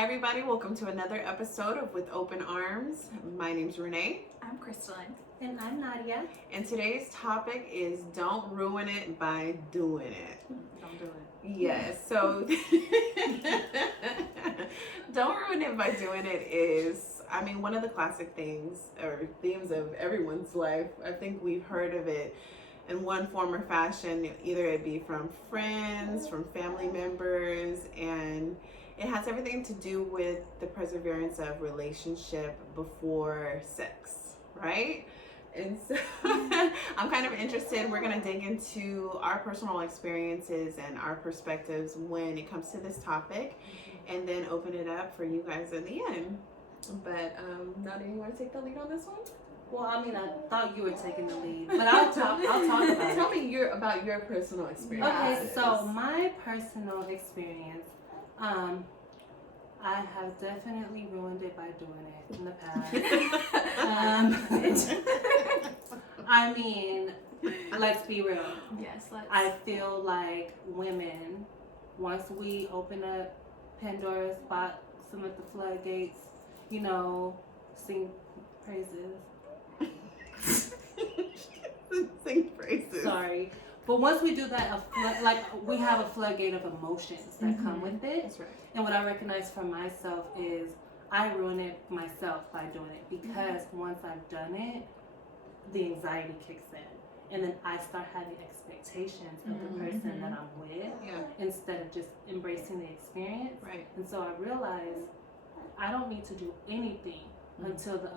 Hi everybody, welcome to another episode of With Open Arms. My name's Renee. I'm Crystalyn. And I'm Nadia. And today's topic is don't ruin it by doing it. Don't do it. Yes, so don't ruin it by doing it is, one of the classic things or themes of everyone's life. I think we've heard of it in one form or fashion, either it be from friends, from family members, and it has everything to do with the perseverance of relationship before sex, right? And so I'm kind of interested. We're going to dig into our personal experiences and our perspectives when it comes to this topic, and then open it up for you guys at the end. But Nadia, you want to take the lead on this one? Well, I thought you were taking the lead, but I'll talk about it. Tell me about your personal experience. Okay, so my personal experience, I have definitely ruined it by doing it in the past. Let's be real. Yes, I feel like women, once we open up Pandora's box and let the floodgates, sing praises. Sing praises. Sorry. But once we do that, we have a floodgate of emotions that come with it. That's right. And what I recognize for myself is I ruin it myself by doing it because once I've done it, the anxiety kicks in. And then I start having expectations of the person that I'm with instead of just embracing the experience. Right. And so I realize I don't need to do anything until there's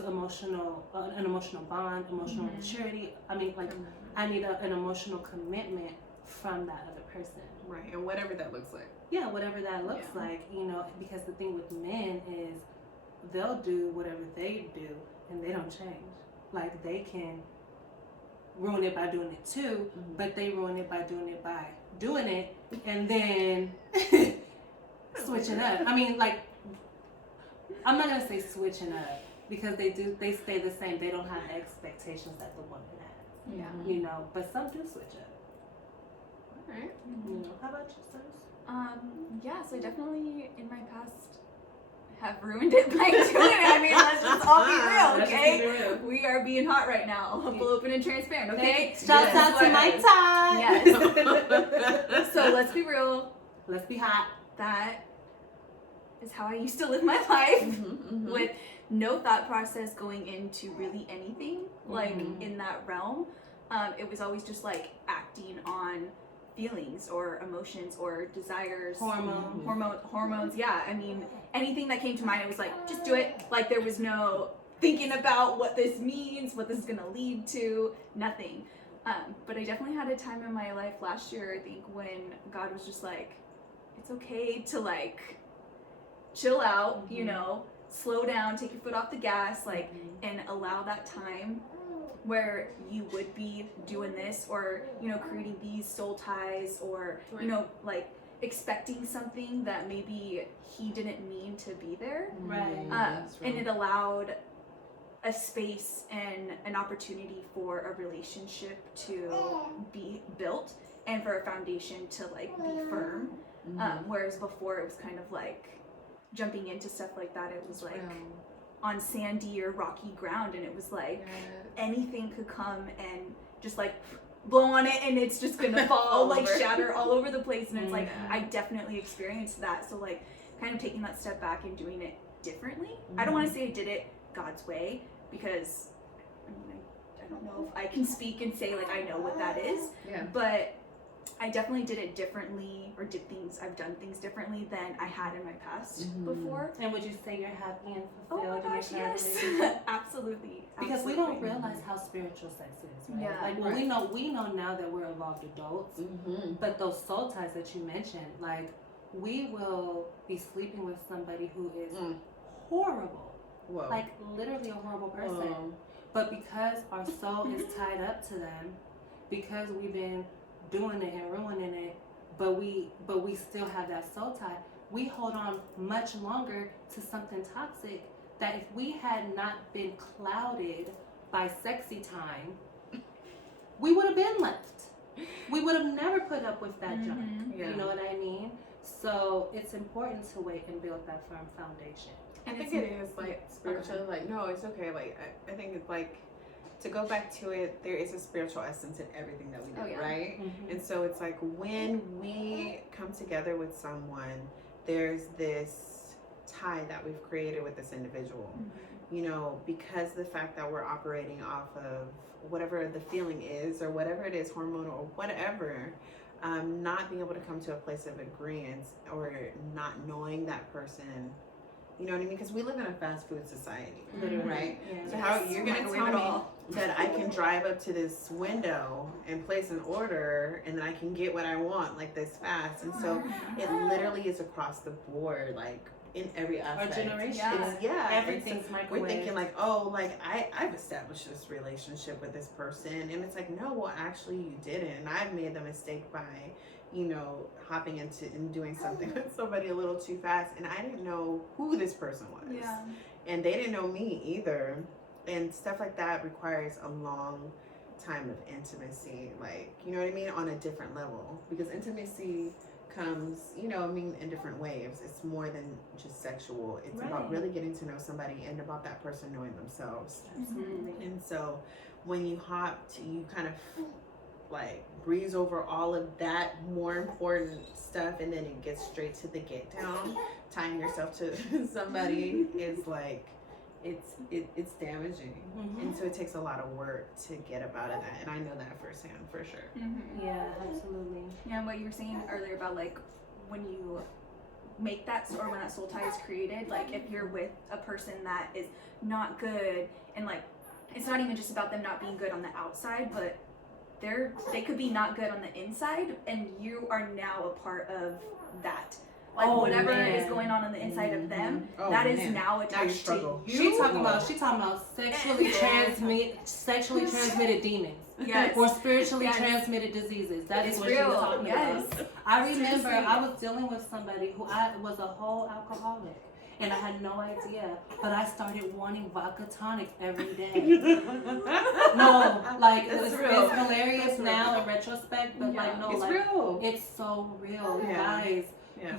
an emotional bond, emotional maturity. I need an emotional commitment from that other person. Right, and whatever that looks like. Yeah, whatever that looks like, because the thing with men is they'll do whatever they do and they don't change. Like they can ruin it by doing it too, but they ruin it by doing it and then switching up. I'm not gonna say switching up because they stay the same. They don't have expectations that the woman has. Yeah. But some do switch up. All right. How about you, sis? So I definitely in my past have ruined it by doing it. Let's just all be real, okay? We are being hot right now. Humble, open, and transparent, okay? Shouts out to my tie. Yes. So let's be real. Let's be hot. That is how I used to live my life with no thought process going into really anything in that realm. It was always just acting on feelings or emotions or desires, hormones. Yeah, anything that came to mind, it was just do it. There was no thinking about what this means, what this is gonna lead to, nothing. But I definitely had a time in my life last year, I think, when God was just it's okay to chill out, slow down, take your foot off the gas, and allow that time where you would be doing this or, creating these soul ties or, expecting something that maybe he didn't mean to be there. Right. And it allowed a space and an opportunity for a relationship to be built and for a foundation to be firm. Whereas before it was kind of jumping into stuff like that, it was on sandy or rocky ground, and it was anything could come and just blow on it and it's just gonna fall, shatter all over the place. And it's I definitely experienced that. So kind of taking that step back and doing it differently. I don't want to say I did it God's way because I don't know if I can speak and say I know what that is. Yeah. But I definitely did it differently, or I've done things differently than I had in my past before. And would you say you're happy and fulfilled? Oh my gosh, yes. Absolutely. Because we don't realize how spiritual sex is, right? Yeah. We know now that we're evolved adults, but those soul ties that you mentioned, we will be sleeping with somebody who is horrible. Whoa. Literally a horrible person. Whoa. But because our soul is tied up to them, because we've been doing it and ruining it, but we still have that soul tie, we hold on much longer to something toxic that if we had not been clouded by sexy time, we would have been left. We would have never put up with that junk. Yeah. You know what I mean? So it's important to wait and build that firm foundation. I think it is like spiritual. Okay. Like, no, it's okay. Like, I think it's like, to go back to it, there is a spiritual essence in everything that we do, Oh, yeah. right? Mm-hmm. And so it's like when we come together with someone, there's this tie that we've created with this individual. You know, because the fact that we're operating off of whatever the feeling is, or whatever it is, hormonal or whatever, not being able to come to a place of agreement, or not knowing that person, you know what I mean? Because we live in a fast food society, Literally. right? Yeah. So how you're gonna Microwave tell it me all. that I can drive up to this window and place an order, and then I can get what I want like this fast? And so it literally is across the board, like in every Our aspect. generation. Yeah, Everything's and so microwave. we're thinking like, oh, like I've established this relationship with this person, and it's like, no, well, actually you didn't. And I've made the mistake by, you know, hopping into and doing something with somebody a little too fast, and I didn't know who this person was, Yeah. and they didn't know me either. And stuff like that requires a long time of intimacy, like, you know what I mean, on a different level, because intimacy comes, you know, I mean, in different waves. It's more than just sexual. It's about Right. really getting to know somebody and about that person knowing themselves. Absolutely. And so when you hop to, you kind of like breeze over all of that more important stuff, and then it gets straight to the get down. Tying yourself to somebody is like, it's damaging. And so it takes a lot of work to get up out of that, and I know that firsthand for sure. Yeah, absolutely. Yeah, and what you were saying earlier about like when you make that, or when that soul tie is created, like if you're with a person that is not good, and like it's not even just about them not being good on the outside, but they could be not good on the inside, and you are now a part of that. Like whatever is going on the inside of them, that is now attached to you. She talking about sexually transmitted demons. Yes. Or spiritually transmitted diseases. That is It's what she was real. talking Yes. about. I remember Seriously. I was dealing with somebody who I was a whole alcoholic. And I had no idea, but I started wanting vodka tonics every day. No, like it's hilarious now in retrospect, but like no, it's like real. it's so real, Yeah. guys. Yeah.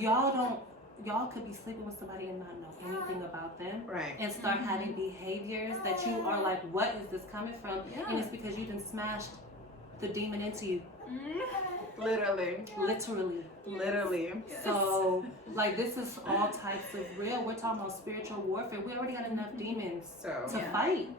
Y'all could be sleeping with somebody and not know anything about them, Right. and start having behaviors that you are like, what is this coming from? And it's because you done smashed the demon into you, Literally. literally. So like this is all types of real. We're talking about spiritual warfare. We already got enough demons So to fight.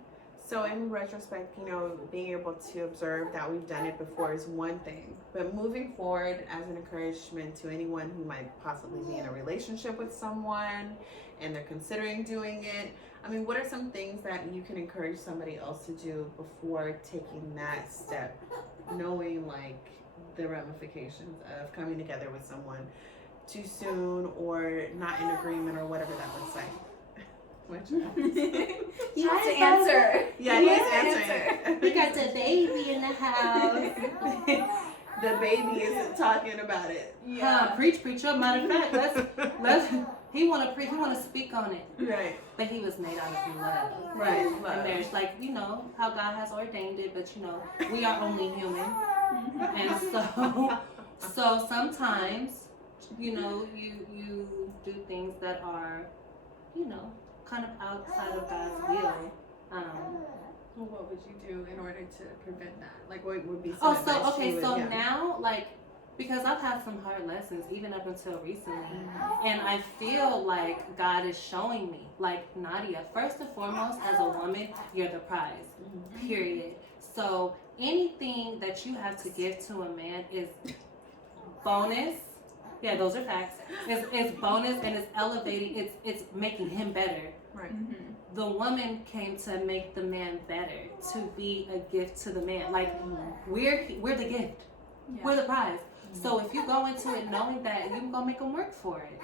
So in retrospect, you know, being able to observe that we've done it before is one thing. But moving forward, as an encouragement to anyone who might possibly be in a relationship with someone and they're considering doing it, I mean, what are some things that you can encourage somebody else to do before taking that step, knowing like the ramifications of coming together with someone too soon or not in agreement or whatever that looks like? He has to answer. Yeah, he's answering. We got the baby in the house. The baby isn't talking about it. Preach, preacher. Matter of fact, let's. He wanna preach. He wanna speak on it. Right. But he was made out of love. Right. And there's like, you know, how God has ordained it, but you know, we are only human. And so sometimes, you know, you do things that are, you know, kind of outside of God's will. Well, what would you do in order to prevent that? Like, what would be some advice you would, So yeah. now, like, because I've had some hard lessons even up until recently, and I feel like God is showing me, like, Nadia, first and foremost, as a woman, you're the prize, period. So anything that you have to give to a man is bonus. Yeah, those are facts. It's bonus, and it's elevating. It's making him better. Right. The woman came to make the man better, to be a gift to the man. Like we're the gift. Yeah. We're the prize. So if you go into it knowing that you're gonna make them work for it,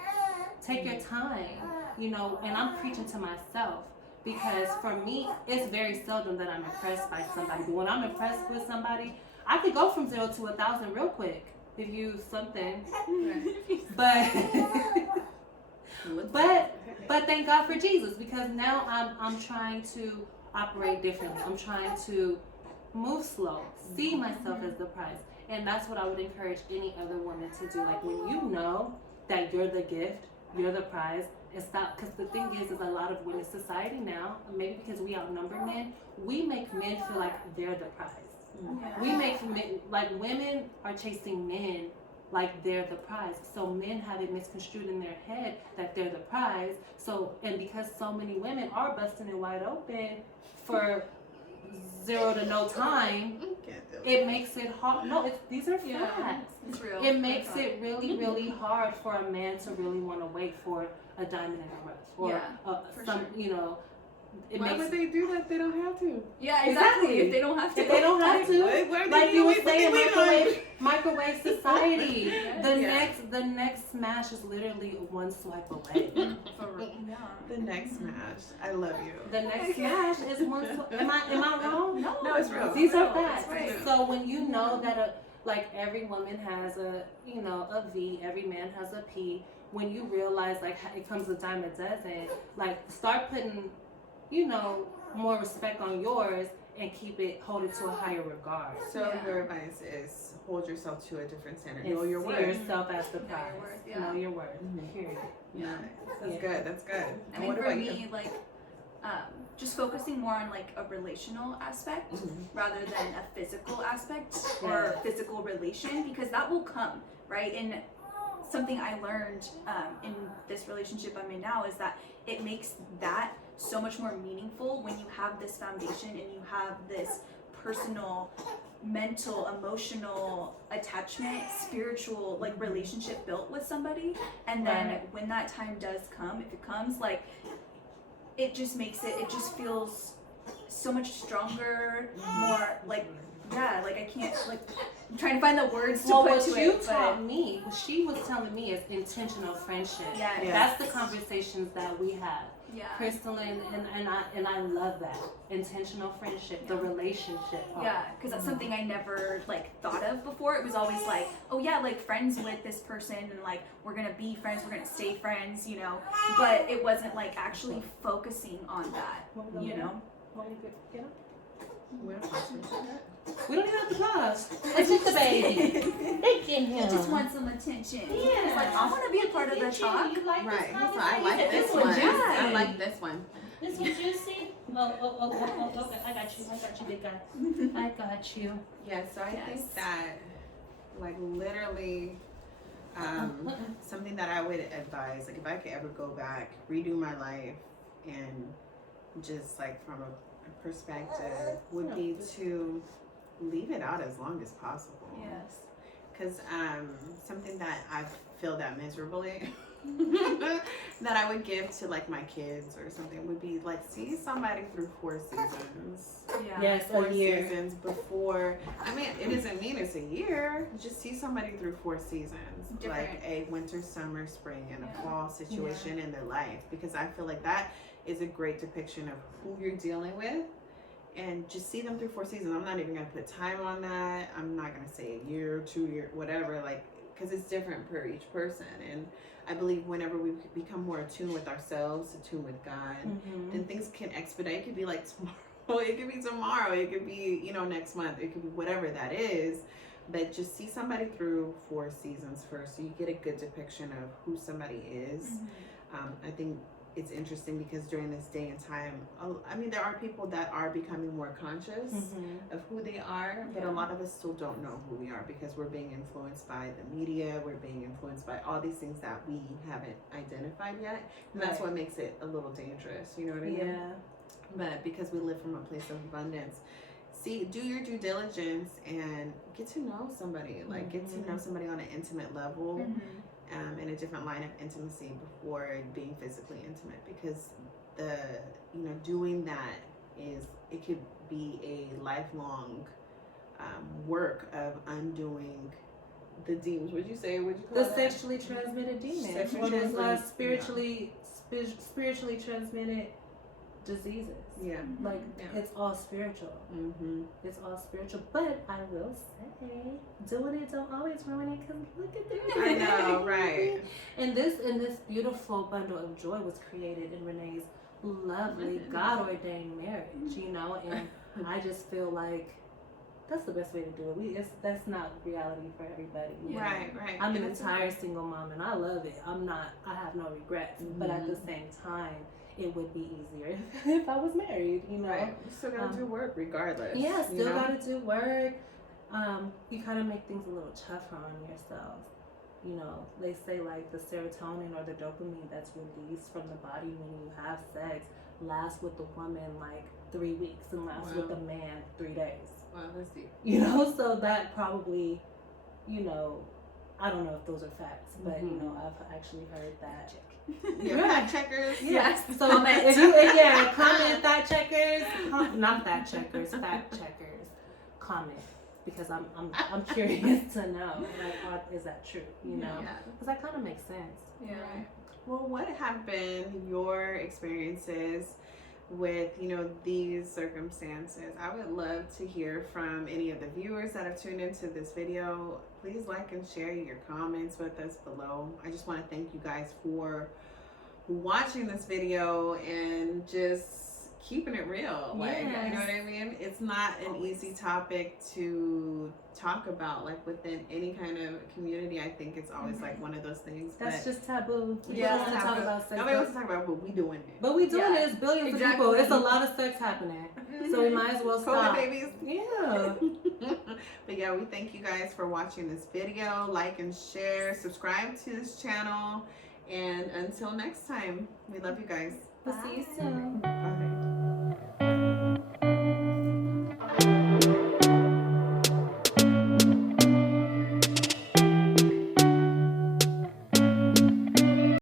take your time, you know. And I'm preaching to myself, because for me, it's very seldom that I'm impressed by somebody. But when I'm impressed with somebody, I could go from 0 to 1,000 real quick if you something. But thank God for Jesus, because now I'm trying to operate differently. I'm trying to move slow, see myself as the prize. And that's what I would encourage any other woman to do. Like when you know that you're the gift, you're the prize, and stop. Because the thing is a lot of women's society now, maybe because we outnumber men, we make men feel like they're the prize. Yeah. We make men, like women are chasing men like they're the prize. So men have it misconstrued in their head that they're the prize. So, and because so many women are busting it wide open for 0 to no time, it makes it hard. No, these are facts. It's real. It makes it really, really hard for a man to really want to wait for a diamond in the rough, or some, sure. you know. Why would they do that? They don't have to. Yeah, exactly. If they don't have to. If they don't have to. What Like you were saying, on? microwave society. Yes. The next smash is literally one swipe away. For real. Yeah. The next smash. I love you. The next smash is one swipe. Am I wrong? No, it's real. These are That's facts. right. So when you know that like every woman has a V, every man has a P. When you realize like it comes a dime a dozen, like start putting, more respect on yours and hold it to a higher regard. So your advice is hold yourself to a different standard. And Know your see worth. yourself as the prize. your worth, yeah. Know your worth. Mhm. Period. Yeah, that's good. That's good. I And think what for about me, you? like, just focusing more on like a relational aspect rather than a physical aspect or physical relation, because that will come, right? And something I learned in this relationship I'm in now is that it makes that so much more meaningful when you have this foundation and you have this personal, mental, emotional attachment, spiritual like relationship built with somebody. And then when that time does come, if it comes, like it just makes it just feels so much stronger, more like like I can't, like I'm trying to find the words to put what to you it. taught me, what she was telling me is intentional friendship. Yeah. That's the conversations that we have. Yeah. Crystalyn, and I love that. Intentional friendship, the relationship part. Yeah, because that's something I never like thought of before. It was always like, oh yeah, like friends with this person, and like we're gonna be friends, we're gonna stay friends, But it wasn't like actually focusing on that, We don't even have to pause. It's just the baby. Look at him. I just want some attention. Yeah. It's like I want to be a part of the talk. Right. So I like this one. I like this one. This one juicy? Oh, okay. I got you, big guy. I got you. Yeah, so I think that, like, literally, something that I would advise, like, if I could ever go back, redo my life, and just, like, from a perspective, would be to leave it out as long as possible. Yes. Because something that I've failed at miserably that I would give to like my kids or something would be like see somebody through 4 seasons. Yeah. Yes, 4 a year. seasons before. I mean, it doesn't mean it's a year. Just see somebody through 4 seasons, like a winter, summer, spring, and a fall situation in their life. Because I feel like that is a great depiction of who you're dealing with. And just see them through 4 seasons. I'm not even gonna put time on that. I'm not gonna say a year, 2 years, whatever. Like, because it's different per each person. And I believe whenever we become more attuned with ourselves, attuned with God, then things can expedite. It could be like tomorrow. It could be tomorrow. It could be next month. It could be whatever that is. But just see somebody through 4 seasons first, so you get a good depiction of who somebody is. I think it's interesting because during this day and time, I mean, there are people that are becoming more conscious of who they are, but a lot of us still don't know who we are because we're being influenced by the media, we're being influenced by all these things that we haven't identified yet, and that's what makes it a little dangerous, you know what I mean? Yeah. But because we live from a place of abundance, do your due diligence and get to know somebody, like get to know somebody on an intimate level. In a different line of intimacy before being physically intimate, because doing that it could be a lifelong work of undoing the demons. Would you call that? Sexually transmitted demons, spiritually transmitted diseases. Yeah, it's all spiritual. It's all spiritual. But I will say, doing it don't always ruin it. Cause look at this. I know, right? And this beautiful bundle of joy was created in Renee's lovely God ordained marriage. And I just feel like that's the best way to do it. That's not reality for everybody. You know? Right. I'm an And it's entire single mom, and I love it. I have no regrets. But at the same time, it would be easier if I was married. You know, right. You still gotta do work regardless. yeah, still you know? gotta do work. You kind of make things a little tougher on yourself. You know, they say like the serotonin or the dopamine that's released from the body when you have sex lasts with the woman like 3 weeks and lasts with the man 3 days. Wow, that's deep. You know, so that probably, you know, I don't know if those are facts, but you know, I've actually heard that. Yeah, fact checkers. Yes. So Comment. if you, comment fact checkers, not fact checkers, fact checkers, comment, because I'm curious to know, like, is that true? You know, because that kind of makes sense. Yeah. Right. Well, what have been your experiences with, you know, these circumstances? I would love to hear from any of the viewers that have tuned into this video. Please like and share your comments with us below. I just want to thank you guys for watching this video and just keeping it real. Like, you know what I mean? It's not an easy topic to talk about, like, within any kind of community. I think it's always like one of those things That's just taboo. Yeah. Nobody wants to talk about sex. Nobody wants to talk about it, but we doing it. But we doing it. It's billions of people. It's a lot of sex happening. So we might as well stop. babies. Yeah. But yeah, we thank you guys for watching this video. Like and share, subscribe to this channel, and until next time, we love you guys. We'll see you soon.